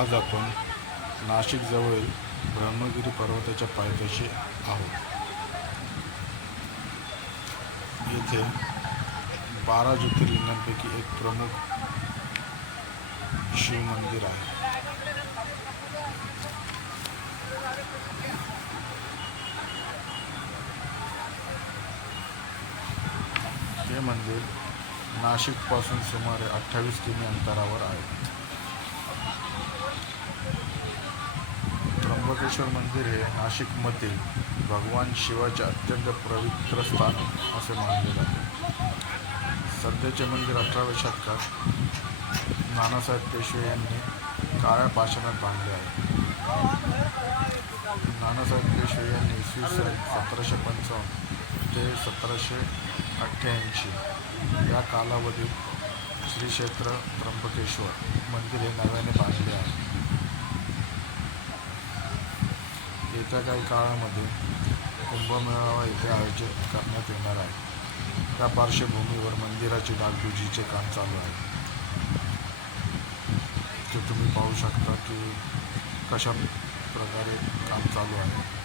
आज आपण नाशिकजवळील ब्रह्मगिरी पर्वताच्या पायथ्याशी आहोत. येथे 12 ज्योतिर्लिंगांपैकी एक प्रमुख शिव मंदिर आहे. हे मंदिर नाशिकपासून सुमारे 28 किमी अंतरावर आहे. त्र्यंबकेश्वर मंदिर हे नाशिकमधील भगवान शिवाचे अत्यंत पवित्र स्थान असे मानले जाते. सध्याचे मंदिर 18व्या शतकात नानासाहेब पेशवे यांनी काळ्या पाषाणात बांधले आहे. नानासाहेब पेशवे यांनी इसवी सन 1755 ते 1788 या कालावधीत श्री क्षेत्र त्र्यंबकेश्वर मंदिर हे नव्याने बांधले आहे. येत्या काही काळामध्ये कुंभमेळावा येथे आयोजित करण्यात येणार आहे. त्या पार्श्वभूमीवर मंदिराचे डागडुजीचे काम चालू आहे. ते तुम्ही पाहू शकता की कशा प्रकारे काम चालू आहे.